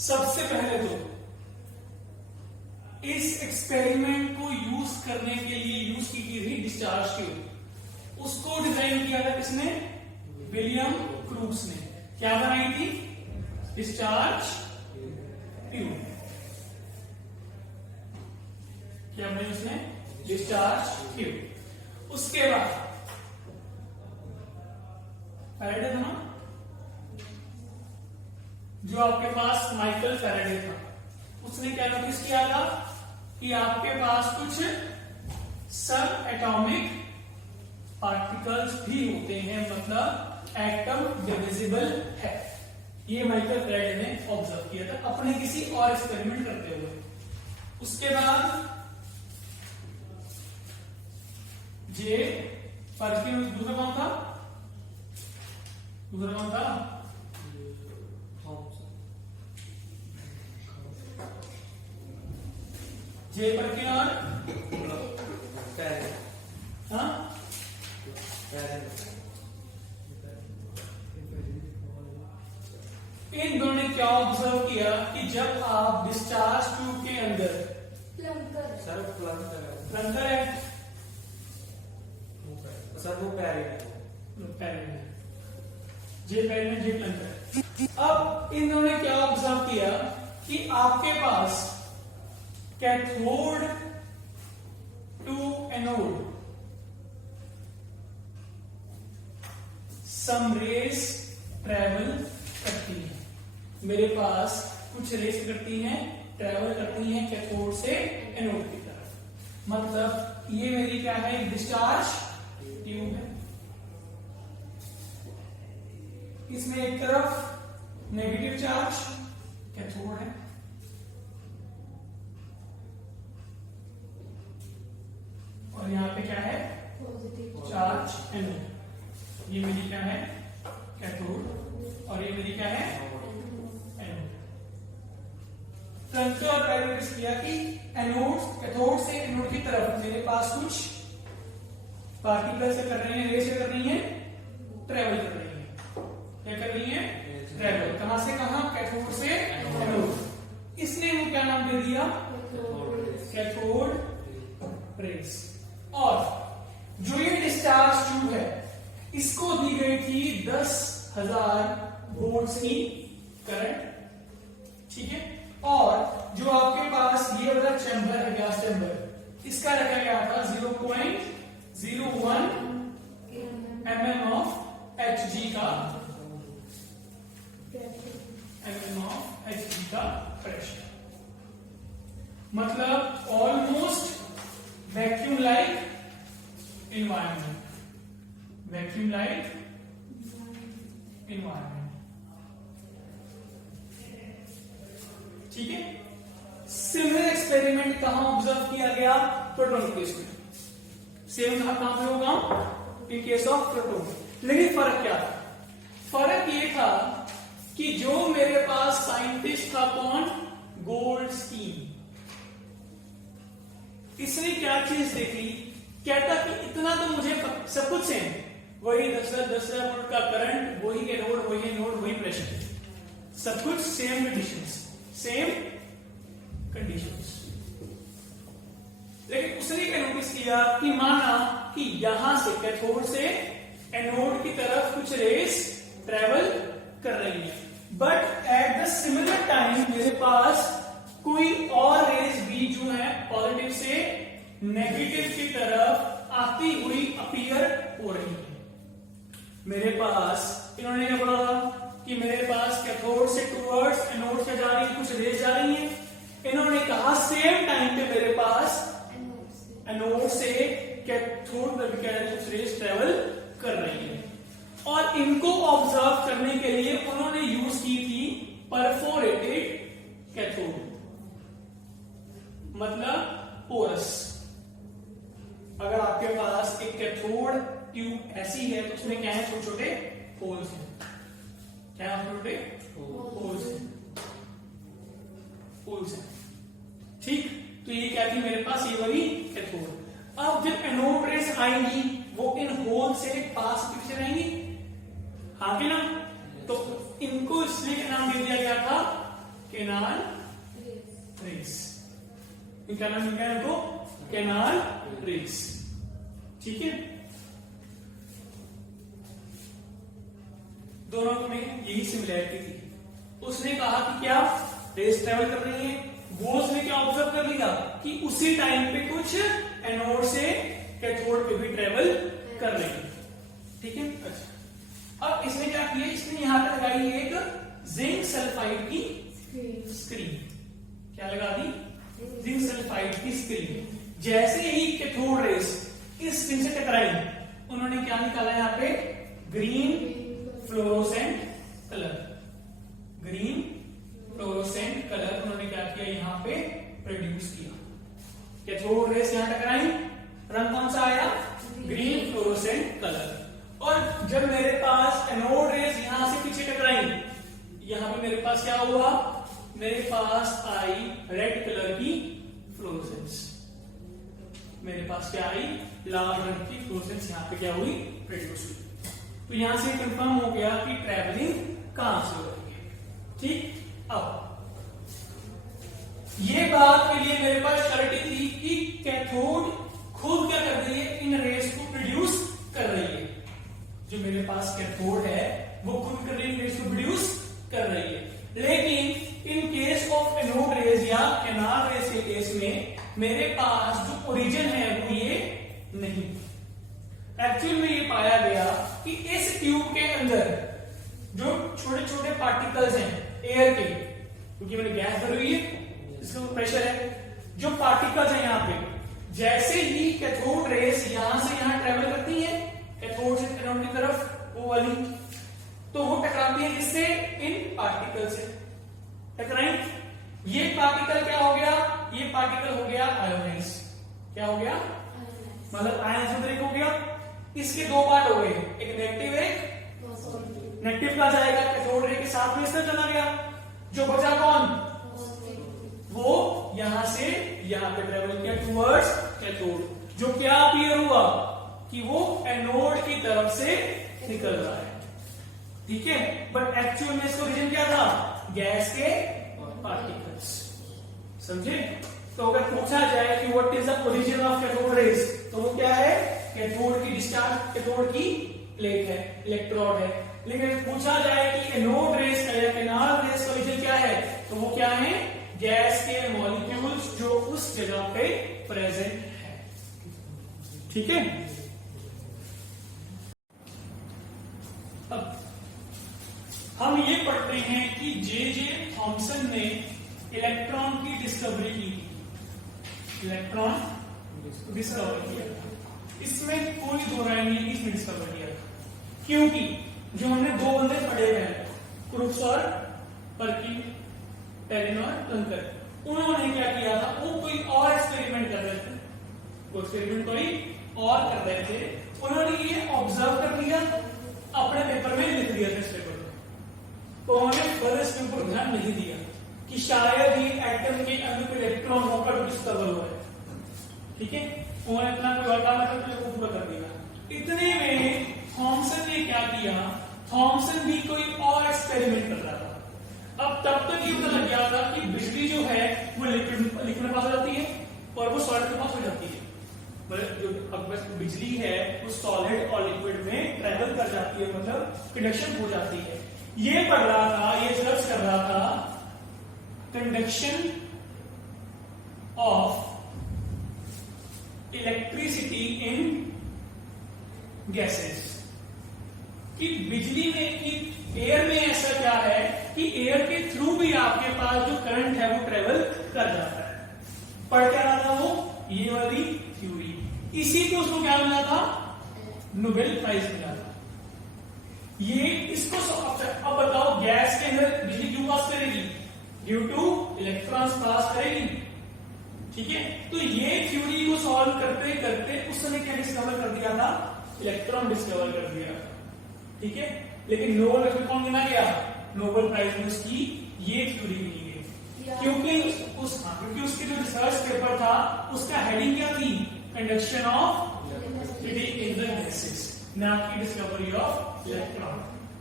सबसे पहले तो इस एक्सपेरिमेंट को यूज करने के लिए यूज की गई थी डिस्चार्ज ट्यूब। उसको डिजाइन किया था किसने? विलियम क्रूक्स ने। क्या बनाई थी? Discharge tube. क्या बनाई उसने? Discharge tube. उसके बाद फैराडे था ना, जो आपके पास माइकल फैराडे था, उसने क्या नोटिस किया था कि आपके पास कुछ सब एटॉमिक पार्टिकल्स भी होते हैं, मतलब एटम डिविजिबल है। ये माइकल फैराडे ने ऑब्जर्व किया था अपने किसी और एक्सपेरिमेंट करते हुए। उसके बाद जे परकिन, दूसरा कौन था? जे परकिन और हाँ इन दोनों ने क्या ऑब्जर्व किया कि जब आप डिस्चार्ज ट्यूब के अंदर प्लंकर है सर, वो पैर में जे पैर में जे प्लंकर है। अब इन दोनों ने क्या ऑब्जर्व किया कि आपके पास cathode to anode some race travel करती है। मेरे पास कुछ रेस करती हैं, ट्रेवल करती हैं कैथोड से एनोड की तरफ। मतलब ये मेरी क्या है? डिस्चार्ज ट्यूब है। इसमें एक तरफ नेगेटिव चार्ज कैथोड है और यहां पे क्या है? Charge anode. ये मेरी क्या है? कैथोड। और ये मेरी क्या है? एनोड। प्लंकर और पैराडे किया कि एनोड, कैथोड से एनोड की तरफ मेरे पास कुछ पार्टिकल से कर रही है, रेस से कर रही है, ट्रेवल कर रही है। क्या कर रही है? ट्रेवल। कहां से कहां? कैथोड से एनोड। इसने वो क्या नाम दे दिया? Cathode rays. और जो ये डिस्चार्ज ट्यूब है, इसको दी गई थी 10,000 वोल्ट्स की करंट, ठीक है। और जो आपके पास ये वाला चैम्बर है, गैस चैम्बर, इसका रखा गया था 0.01 mm ऑफ Hg का प्रेशर। मतलब ऑलमोस्ट वैक्यूम लाइक इन्वायरमेंट। ठीक है। सिमिलर एक्सपेरिमेंट कहां ऑब्जर्व किया गया? प्रोटॉन केस में। सेम कहां पे होगा? In case of proton. लेकिन फर्क क्या था? फर्क ये था कि जो मेरे पास साइंटिस्ट था, कौन? गोल्डस्टीन। इसने क्या चीज देखी? कहता कि इतना तो मुझे सब कुछ सेम, वही 10 वोल्ट का करंट, वही एनोड, वही एनोड, वही प्रेशर, सब कुछ सेम कंडीशंस। लेकिन उसने क्या नोटिस किया कि माना कि यहां से कैथोड से एनोड की तरफ कुछ रेस ट्रेवल कर रही है, but at the similar time मेरे पास कोई और रेस भी जो है पॉजिटिव से नेगेटिव की तरफ आती हुई अपीयर हो रही है। मेरे पास इन्होंने क्या बोला कि मेरे पास कैथोड से टूवर्ड्स एनोड से जा रही कुछ रेस जा रही है। इन्होंने कहा सेम टाइम पे मेरे पास एनोड से कैथोड कुछ रेस ट्रेवल कर रही है। और इनको ऑब्जर्व करने के लिए उन्होंने यूज की थी परफोरेटेड कैथोड, मतलब पोरस। अगर आपके पास एक कैथोड ट्यूब ऐसी है तो उसमें क्या है? छोटे छोटे होल्स हैं। क्या है? छोटे होल्स हैं। ठीक। तो ये क्या थी? मेरे पास ये वाली कैथोड। अब जब एनोड रेस आएंगी वो इन होल से पास पीछे रहेंगी, हाँ कि ना? तो इनको इसलिए नाम दे दिया गया था कैनाल रेस। क्या नाम लिखा है इनको? Canal race. ठीक है, दोनों में यही सिमिलैरिटी थी। उसने कहा कि क्या रेस ट्रेवल कर रही है, वो उसने क्या ऑब्जर्व कर लिया कि उसी टाइम पे कुछ एनोड से कैथोड पे भी ट्रेवल कर रही है। ठीक है, अच्छा, अब इसने क्या किया, इसने यहां पर लगाई एक जिंक सल्फाइड की स्क्रीन। क्या लगा दी? जिंक सल्फाइड की स्क्रीन। जैसे ही कैथोड रेस इस स्क्रीन से टकराई, उन्होंने क्या निकाला यहाँ पे? Green fluorescent colour. Green fluorescent colour उन्होंने क्या किया, यहाँ पे प्रोड्यूस किया। कैथोड रेस यहां टकराई, रंग कौन सा आया? Green fluorescent colour. और जब मेरे पास एनोड रेस यहां से पीछे टकराई, यहां पे मेरे पास क्या हुआ? मेरे पास आई रेड कलर की फ्लोरोसेंस। मेरे पास क्या आई? लाल रंग की फ्लोरोसेंस यहां पे क्या हुई? प्रोड्यूस हुई। तो यहां से कंफर्म हो गया कि ट्रैवलिंग कहां से हो रही है। ठीक, अब ये बात के लिए मेरे पास श्योरिटी थी कि कैथोड खुद क्या कर रही है? इन रेस को प्रोड्यूस कर रही है। जो मेरे पास कैथोड है वो खुद कर रही है, रेस को प्रोड्यूस कर रही है। लेकिन in case of anode rays या कैनाल रेस के केस में मेरे पास जो ओरिजिन है वो ये नहीं। एक्चुअल में ये पाया गया कि इस ट्यूब के अंदर जो छोटे छोटे पार्टिकल्स हैं एयर के, क्योंकि मैंने गैस भरी हुई है, इसका प्रेशर है, जो पार्टिकल्स हैं यहाँ पे, जैसे ही कैथोड रेस यहां से यहां ट्रेवल करती है कैथोड से एनोड की तरफ, वो वाली, तो वो टकराती है जिससे इन पार्टिकल से टकराई। ये पार्टिकल क्या हो गया? ये पार्टिकल हो गया आयोनाइज। क्या हो गया? मतलब आयन से ब्रेक हो गया। इसके दो पार्ट हो गए, एक नेगेटिव एक नेगेटिव का जाएगा कैथोड रे के साथ में, इससे चला गया। जो बचा कौन? वो यहां से यहां पे ट्रेवल किया टुवर्ड्स कैथोड। जो क्या अपीयर हुआ कि वो एनोड की तरफ से निकल रहा है। ठीक है, बट एक्चुअल में इसका ओरिजिन क्या था? गैस के पार्टिकल्स। समझे? तो अगर पूछा जाए कि what is the origin of cathode rays, तो वो क्या है? कैथोड की डिस्चार्ज, कैथोड की प्लेट है, इलेक्ट्रोड है। लेकिन पूछा जाए कि एनोड रेस का या कैनाल रेस का ओरिजिन क्या है, तो वो क्या है? गैस के मॉलिक्यूल्स जो उस जगह पे प्रेजेंट है। ठीक है, अब हम ये पढ़ते हैं कि जे थॉमसन ने इलेक्ट्रॉन की डिस्कवरी की। इलेक्ट्रॉन डिस्कवर किया, इसमें कोई दो राय नहीं है, इसमें डिस्कवर किया। क्योंकि जो हमने दो बंदे पढ़े हैं, क्रूक्स और पर्किन, टेरिन और टंकर, उन्होंने क्या किया था? वो कोई और एक्सपेरिमेंट कर रहे थे, वो एक्सपेरिमेंट कोई और कर रहे थे। उन्होंने ये ऑब्जर्व कर लिया, अपने पेपर में लिख दिया था इस पेपर में। तो उन्होंने फर्दर इसके ऊपर ध्यान नहीं दिया कि शायद ही एटम के अंदर कोई इलेक्ट्रॉन होकर डिस्कवर हुआ है। ठीक है, उन्होंने इतना कोई और काम पूरा कर दिया। इतने में थॉमसन ने क्या किया? थॉमसन भी कोई और एक्सपेरिमेंट कर रहा था। अब तब तक ये पता लग गया था कि बिजली जो है वो लिक्विड में पास हो जाती है और वो सॉलिड में पास हो जाती है। जो बिजली है वो सॉलिड और लिक्विड में ट्रेवल कर जाती है, मतलब कंडक्शन हो जाती है। ये पढ़ रहा था, ये सर्च कर रहा था conduction of electricity in gases, कि बिजली में कि एयर में ऐसा क्या है कि एयर के थ्रू भी आपके पास जो करंट है वो ट्रेवल कर जाता है। पढ़ क्या रहा था वो? ये वाली थ्योरी। इसी को उसको क्या मिला था? नोबेल प्राइज मिला था। ये इसको अब बताओ, गैस के अंदर बिजली क्यों पास करेगी? ड्यू टू इलेक्ट्रॉन्स पास करेगी। ठीक है, तो ये थ्योरी को सॉल्व करते करते उस समय क्या डिस्कवर कर दिया था? इलेक्ट्रॉन डिस्कवर कर दिया। ठीक है, लेकिन नोबेल प्राइज कौन गिना गया? नोबेल प्राइज में उसकी ये थ्योरी मिली गई, क्योंकि उसके जो रिसर्च पेपर था उसका हेडिंग क्या थी? Conduction of electricity in the gases, ना कि डिस्कवरी ऑफ इलेक्ट्रॉन।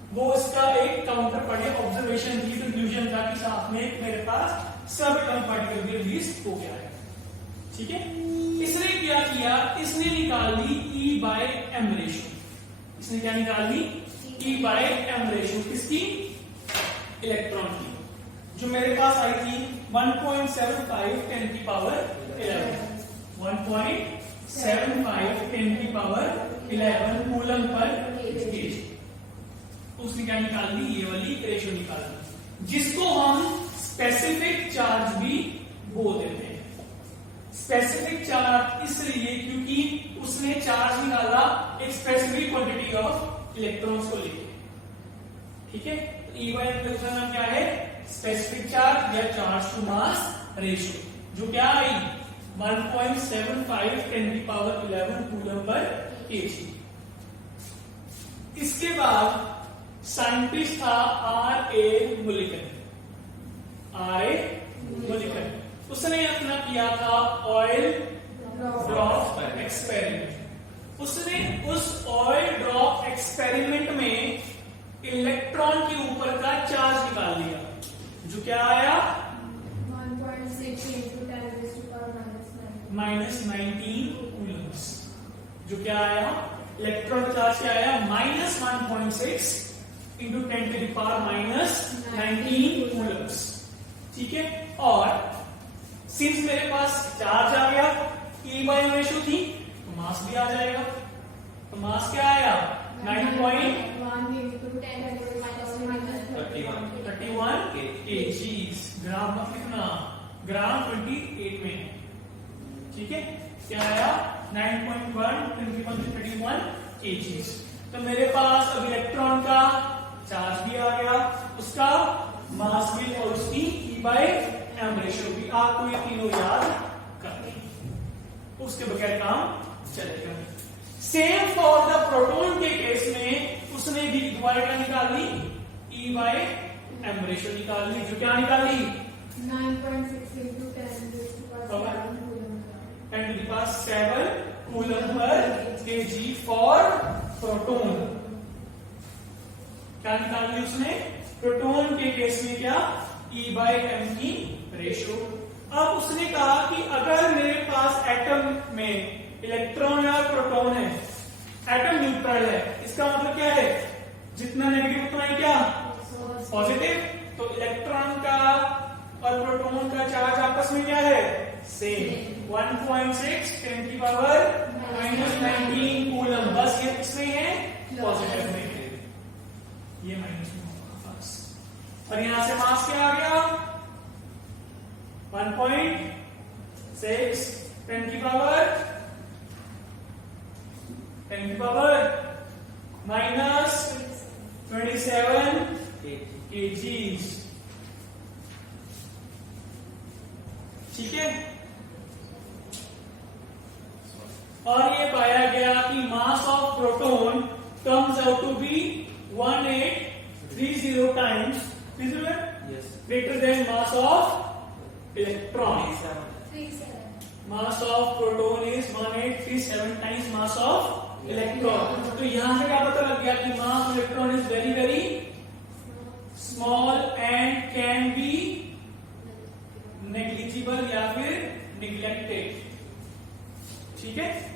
वो इसका एक काउंटर पार्ट ऑब्जर्वेशन थी, कंक्लूजन था कि साथ में मेरे पास सब एटॉमिक पार्टिकल भी रिलीज हो गया है। ठीक है, इसने क्या किया, इसने निकाल ली E बाय M रेशियो। इसने क्या निकाल ली, E बाय M रेशियो, किसकी, इलेक्ट्रॉन की, जो मेरे पास आई थी 1.75 10 की पावर 11, 1.75 10 की पावर 11 कूलम पर केजी। उसने क्या निकाल ली, ये वाली रेशियो निकाल ली, जिसको हम स्पेसिफिक चार्ज भी बोल देते हैं। स्पेसिफिक चार्ज इसलिए क्योंकि उसने चार्ज निकाला एक स्पेसिफिक क्वांटिटी ऑफ इलेक्ट्रॉन्स को लेके। ठीक है, E बाय M का नाम क्या है, स्पेसिफिक चार्ज या चार्ज टू मास रेशियो, जो क्या आई 1.75 10 की पावर 11 कूलम पर केजी। इसके बाद साइंटिस्ट था R.A. मुलिकन। उसने अपना किया था ऑयल ड्रॉप एक्सपेरिमेंट। उसने उस ऑयल ड्रॉप एक्सपेरिमेंट में इलेक्ट्रॉन के ऊपर का चार्ज निकाल लिया, जो क्या आया -19 कूलम्स। जो क्या आया, इलेक्ट्रॉन चार्ज क्या आया, -1.6 इंटू 10 की पावर -19 कूलम्स। ठीक है, और सिंस मेरे पास चार्ज आ गया, E बाय M रेशियो थी, तो मास भी आ जाएगा। तो मास क्या आया 9.31 kgs। ग्राम मत लिखना, ग्राम 28 में है। ठीक है, क्या आया 9.1 kgs। तो मेरे पास अब इलेक्ट्रॉन का चार्ज भी आ गया, उसका मास भी और उसकी E बाय M रेशियो भी। आपको ये तीनों याद करनी, उसके बगैर काम चलेगा। सेम फॉर द प्रोटॉन के केस में उसने भी दोबारा क्या निकाल ली, E बाय M रेशियो निकाल ली, जो क्या निकाल ली 9.6 into 10 to the power 10 to the power 7 coulomb per KG for proton. क्या निकाल ली उसने, प्रोटॉन के केस में क्या E बाय M की रेशियो। अब उसने कहा कि अगर मेरे पास एटम में इलेक्ट्रॉन और प्रोटॉन है, एटम न्यूट्रल है, इसका मतलब क्या है, जितना नेगेटिव उतना ही क्या पॉजिटिव। तो इलेक्ट्रॉन का और प्रोटॉन का चार्ज आपस में क्या है, सेम 1.6 10 की पावर -19 कूलम। बस ये किसमें है, पॉजिटिव में है, ये माइनस में होगा बस। और यहां से मास क्या आ गया 1.6 10 की पावर -27 kgs। ठीक है, और ये पाया गया कि mass of proton comes out to be 1830 times greater then mass of electron. Mass of proton is 1837 times mass of electron. तो यहां से क्या पता लग गया कि mass of electron is very very small and can be negligible या फिर निग्लेक्टेड। ठीक है,